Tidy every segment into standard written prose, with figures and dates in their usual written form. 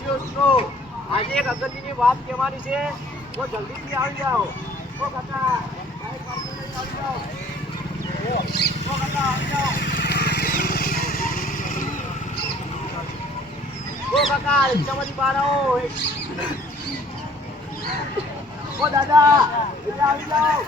સુનો આજે એક અગત્યની વાત કહેવાની છે તો જલ્દીથી આવી જાઓ ઓ કાકા બાઈક પાર્કિંગ લઈને આવી જાઓ ઓ કાકા આવી જાઓ ઓ કાકા રિક્ષામાંથી બહાર આવો ઓ દાદા એટલે આવી જાઓ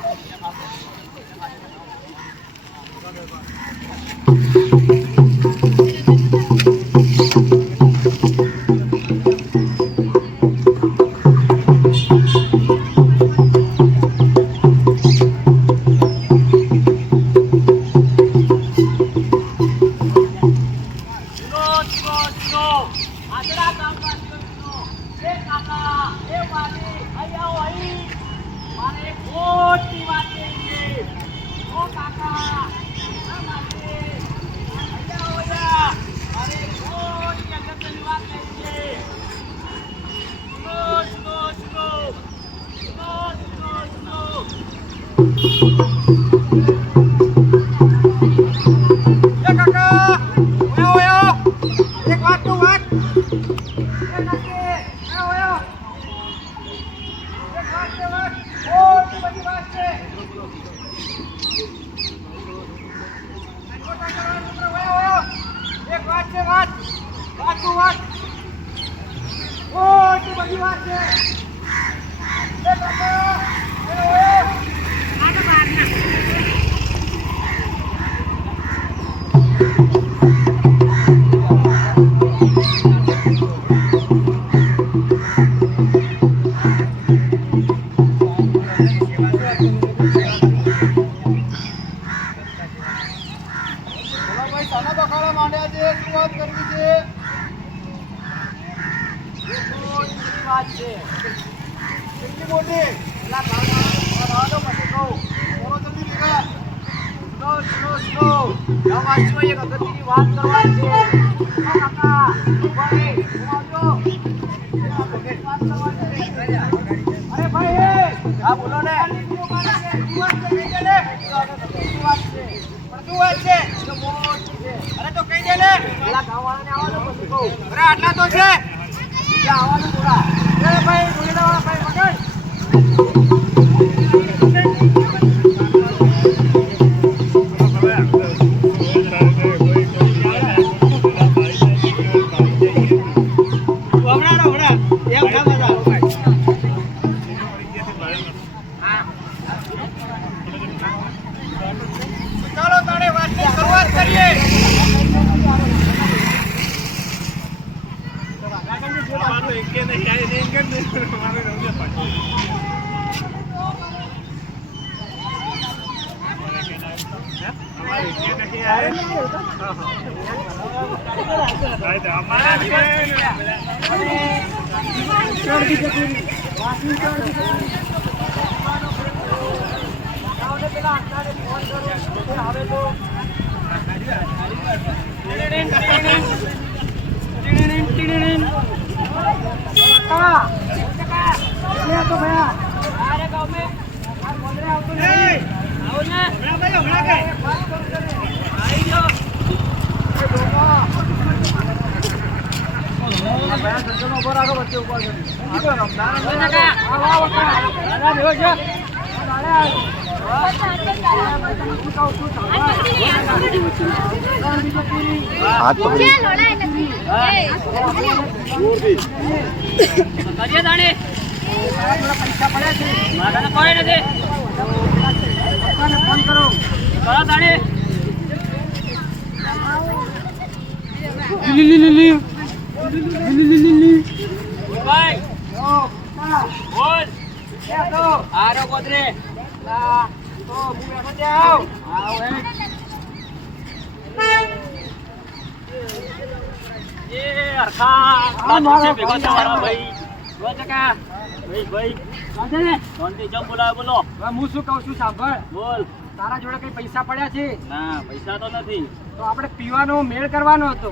તારા જોડે કઈ પૈસા પડ્યા છે? ના, પૈસા તો નથી. તો આપણે પીવાનો મેળ કરવાનો હતો.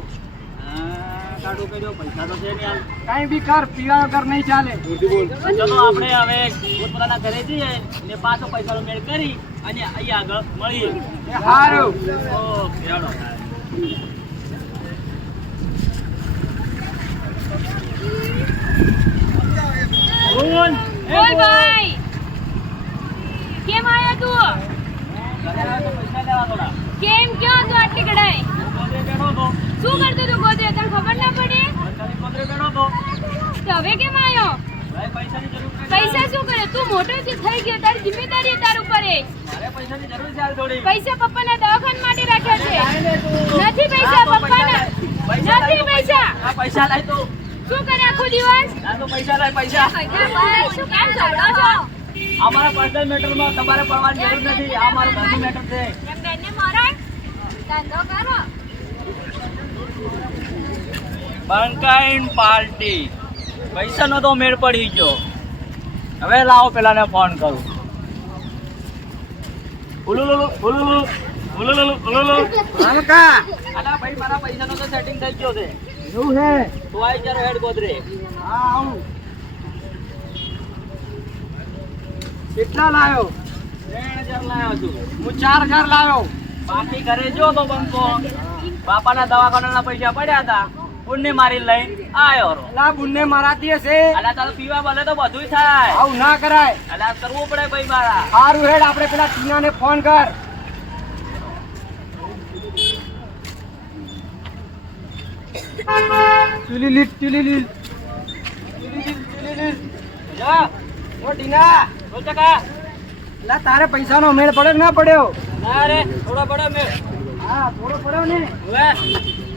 કાઢો કર્યો, પૈસા તો છે નહીં. કઈ બી કર, પીવા વગર નહીં ચાલે. ચલો આપણે હવે પોતપોતાના ઘરે જઈએ ને પાછો પૈસાનો મેળ કરી અને અહીંયા આગળ મળીએ. સારું. ઓકે, હાલો. બોલ ભાઈ કેમ આયા તું? ઘરે આવે તો પૈસા લેવા થોડા. કેમ ક્યાં તું આટલી કડાઈ? ગોદરે બેઠો તો. શું કરતો તું ગોદરે? તને ખબર ના પડી? વરસાદી ગોદરે બેઠો તો. તો હવે કેમ આયો? ભાઈ પૈસાની જરૂર છે. પૈસા શું કરે? તું મોટો છે, થઈ ગયો, તારી જિમ્મેદારી તાર ઉપર છે. મારે પૈસાની જરૂર છે હાલ થોડી. પૈસા પપ્પાના દવાખાના માટે રાખ્યા છે. લાય ને તું. નથી પૈસા આ તો પપ્પાના. પૈસા લાય નથી તો પૈસા. આ પૈસા લાય તો. શું કરે આખો દિવસ? આ તો પૈસા લાય પૈસા. શું કામ કરો છો? અમારા પર્સનલ મેટરમાં તમારે પડવાની જરૂર નથી. આ મારું ઘરનું મેટર છે. એમ બેનને મરાય ધંધો કરો. બંકાઈન પાર્ટી પૈસાનો તો મેળ પડી ગયો. હવે લાવો પેલાને ફોન કરું. ઉલુલુલુ ઉલુલુલુ ઉલુલુલુ ઉલુલુલુ. હાલકા અલા ભાઈ મારા પૈસાનો તો સેટિંગ થઈ ગયો છે. એવું છે તો આઈ જરો હેડ ગોદરે. હા આવું કેટલા લાયો? 3000 લાવ્યો છું. હું 4000 લાયો. બાકી ઘરે જો તો બંકો બાપાના દવાખાનાના પૈસા પડ્યા હતા. પુણ્ય મારી લઈને આયો રો. લા બુન્ને મારાતી હશે. અલા તારું પીવા બને તો બધુંય થાય. આવું ના કરાય. અલા કરવું પડે ભાઈ મારા. સારું હેડ આપણે પેલા ટીનાને ફોન કર. ટીલીલીટ ટીલીલીટ ટીલીલીટ ટીલીલીટ. જા ઓ ટીના બોલ ટકા. લા તારે પૈસાનો મેળ પડ્યો કે ના પડ્યો? ના રે થોડો પડો મે. હા થોડો પડ્યો ને હવે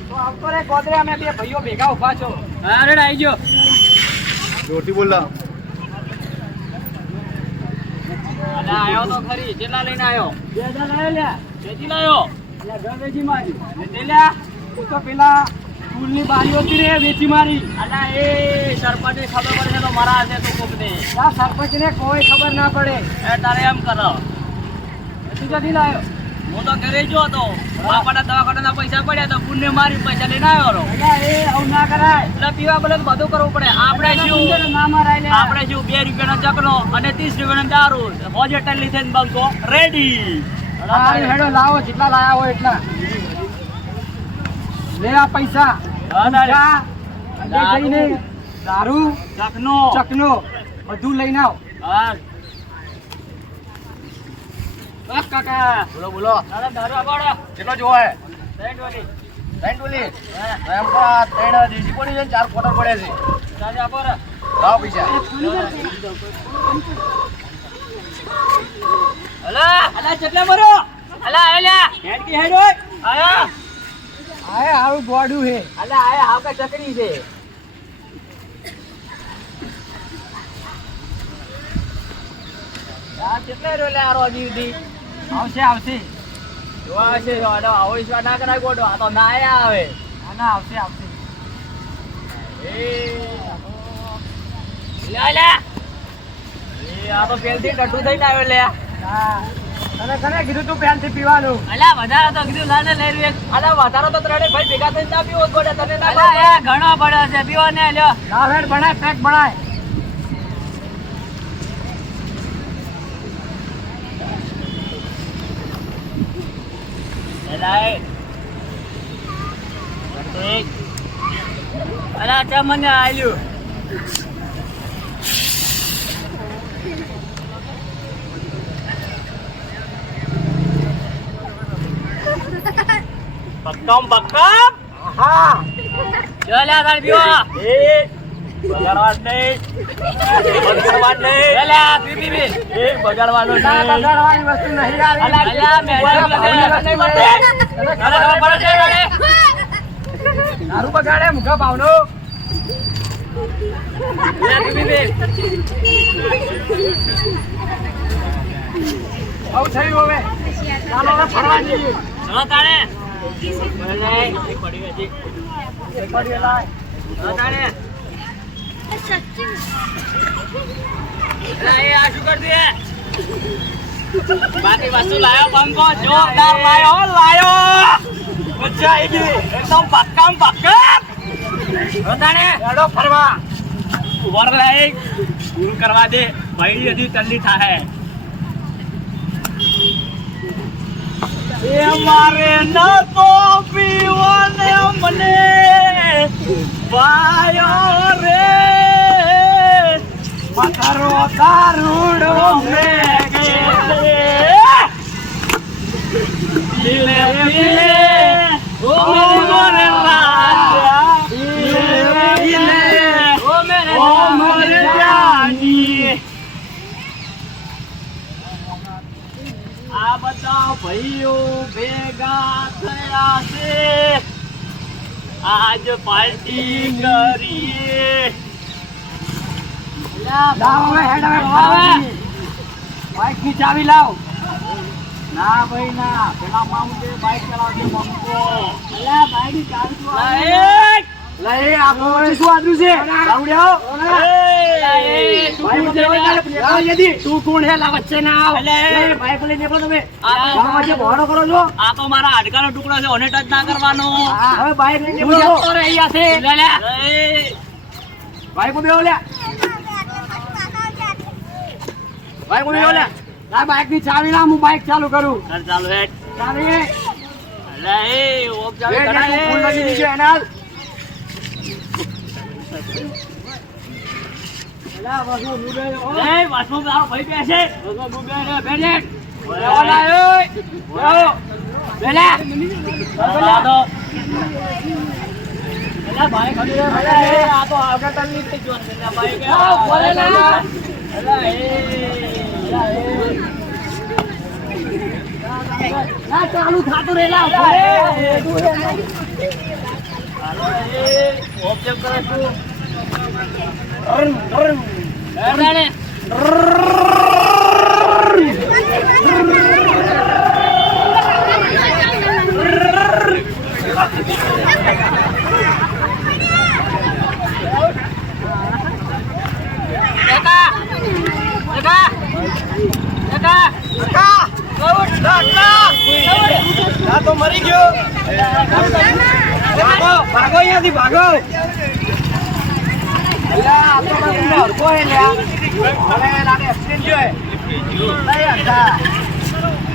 તો આવતો રે ગોદરે. અમે બે ભાઈઓ ભેગા ઉભા છો. હા રેડ આવી ગયો. રોટી બોલા. અલા આયો તો ખરી. કેટલા લઈને આયો? 2000 લાયો લ્યા. વેચી લાયો. એટલે ઘર વેચી મારી. તે લ્યા. તું તો પેલા સ્કૂલની બારી હતી રે વેચી મારી. અલા એ સરપંચને ખબર પડે તો મારા હાથે તું કોકને. આ સરપંચને કોઈ ખબર ના પડે. એ તારે એમ કરો. તું ક્યાંથી લાયો? હું તો ઘરે જો હતો. બાપાના દવાખાનાના પૈસા પડ્યા તો પુણ્ય મારી પૈસા લઈને આવ્યો રો. અલા એ આવું ના કરાય. એટલે પીવા બને તો બધું કરવું પડે. આપણે શું ના મરાય લે. આપણે શું 2 રૂપિયાનો ચકનો અને 30 રૂપિયાનો દારૂ હોજેટલ લીધે ને બંકો રેડી. હારું હેડો લાવો જેટલા લાયા હોય એટલા. લે આ પૈસા. હા ના રે. જા. અને જઈને દારૂ ચકનો. ચકનો બધું લઈને આવ. હા બસ કાકા. બોલો બોલો. દાદા દારૂ આપાડો. કેટલો જોવે? 60 વાળી. 60 ઓલી. હા એમ તો આ 3 દેશી પડી છે ને 4 ક્વાર્ટર પડે છે. દાદા આપો રે. લાવો પૈસા. અલા અલા કેટલા મરો? અલા આયલા. હેડ કે હેડ ઓય. આયા. આય હારું ગોડું હે. અલા આયા હાવ કા ચકરી છે. આ કેટલા રો લે આ રોજી દી. આવશે આવશે. જોવા છે આનો આવો ઈશ્વર ના કરાય ગોડો. આ તો ના આયા આવે. ના ના આવશે આવશે. એ લે લે. એ આ તો પેલથી ટટ્ટુ થઈને આવ્યો લે. હા. તને કને કીધું તું પહેલથી પીવાનું? અલા વધારે તો કીધું લાને લઈ રહ્યો. અલા વધારે તો ત્રણે ભાઈ ભેગા થઈને ના પીવો ગોડે તને ના. અલા એ ઘણો પડ્યો છે પીવો ને લ્યો. લાવ હેડ બનાય પેક બનાય. એલાય. એક. અલા ચા મને આલ્યું. બક્કમ બક્કમ. હા. જો લે તાર પીવો. એ બગાડવા નહીં. બગાડવા નહીં. લે પી પી પી. એ બગાડવાનો ના નહીં. બગાડવાની વસ્તુ નહીં આવી. અલા અલા મેડમ નહીં મળે. અરે ખબર પડે છે ગાડી. દારૂ બગાડે મુખા ભાવનો. લે પી પી. આવું થયું હવે. ચાલો હવે ફરવા જઈએ. ચલો તાણે. બોલે એક પડી ગઈ. એક પડી લાય. ચલો તાણે. અલા એ આ શું કરતી હે? બાકી વસ્તુ લાયો બંકો જોરદાર લાયો લાયો. મજા આવી ગઈ એકદમ પક્કમ પક્કમ. રોતાણે હેડો ફરવા. વર લાઈક પૂરું કરવા દે. ભાઈ હજી તલ્લી થાહે. એ મારે ન તો પીવાને મને ભાયો રે. મથરો તા આ બધા ભાઈઓ ભેગા થયા છે, આજ પાર્ટી કરીએ. બાઈક ની ચાવી લાવ. ના ભાઈ ના, પેલા મામું બાઈક ચલાવજે મમકો. બાઈક ની ચાવી તો લઈ આપો શું આદરું છે આવડ્યો તું કોણ હે લા વચ્ચે ના આવ ભાઈ બોલે નીકળો તમે વચ્ચે ભોળો કરો છો. આ તો મારા હાડકાનો ટુકડો છે, ઓને ટચ ના કરવાનો. હવે બાઈક લઈને નીકળો તો રે અહીંયા છે લે લે બાઈક બેહો લે બાઈક બેહો લે આ બાઈક ની ચાવી લા હું બાઈક ચાલુ કરું. ચાલુ હેડ ચાવી લે એ ઓપ ચાવી કરાય ફૂલ લગી નીચે એનાલ એલા વસુ નુબે એ વાસમો મારો ભાઈ બેસે. વસુ નુબે રે બેજે ઓલા ઓય બેલા આ તો એલા ભાઈ ખડી રે આ તો આગળ તલની થઈ ગયો છે ભાઈ કે બોલે ના એલા ના ચાલુ થાતું રેલા હાલો એ ઓપ જેમ કરે તું. એડાને તો મરી ગયો ભાગો ભાગો અહીંયાથી ભાગો અલ્યા આ તો મને હરકો હે લ્યા અરે લાગે એક્સિડન્ટ જો હે નહીં હતા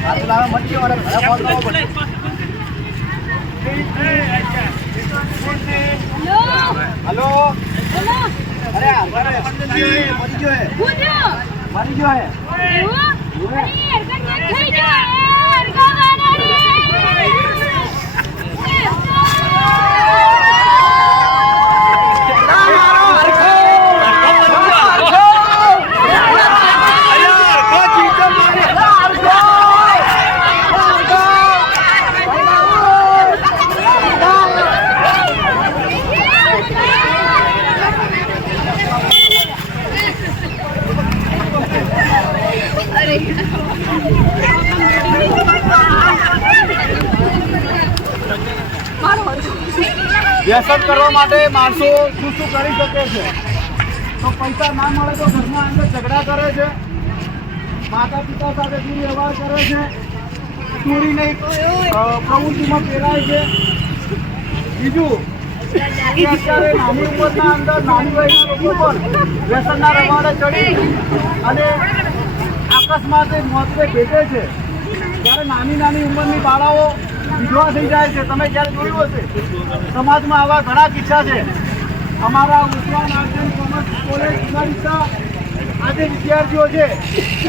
આ તો લાગે મરી ગયો અરે ઘરે ફોન કરવો પડે હેલો હેલો અરે ઘરે એક્સિડન્ટ જો હે મરી ગયો હે હું જો મરી ગયો હે એવું અરે હરકત થઈ ગયો હરકવાના રે વ્યસન કરવા માટે માણસો શું શું કરી શકે છે તો પૈસા ના મળે તો ઘરના અંદર ઝઘડા કરે છે, માતા પિતા સાથે દુર્વ્યવહાર કરે છે, ચોરી નહીં પ્રવૃત્તિમાં પેરાય છે. બીજું કે અત્યારે નાની ઉંમરના અંદર નાની વયના લોકો પણ વ્યસનના રવાડે ચડી અને અકસ્માતે મોતને ભેટે છે. જ્યારે નાની નાની ઉંમરની બાળાઓ વિધવા થઈ જાય છે. તમે જ્યારે જોયું હશે સમાજમાં આવા ઘણા કિસ્સા છે. અમારા ઉસ્માન આર્ટસ કોમર્સ કોલેજ જુનાગઢના આજે વિદ્યાર્થીઓ છે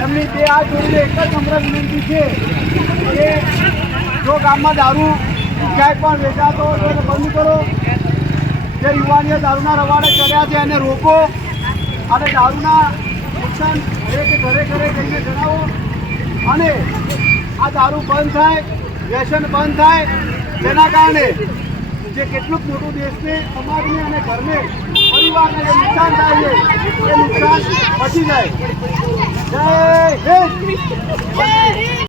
એમની બે હાથ જોડીને એક જ નમ્ર વિનંતી છે કે જો ગામમાં દારૂ ક્યાંય પણ વેચાતો હોય તો એને બંધ કરો. જે યુવાનીઓ દારૂના રવાડે ચડ્યા છે એને રોકો અને દારૂના નુકસાન ઘરે ઘરે જઈને જણાવો અને આ દારૂ બંધ થાય, વ્યસન બંધ થાય. જેના કારણે જે કેટલુંક મોટું દેશને, સમાજને અને ઘરને, પરિવારને જે નુકસાન થાય છે એ નુકસાન બચી જાય. જય હિન્દ.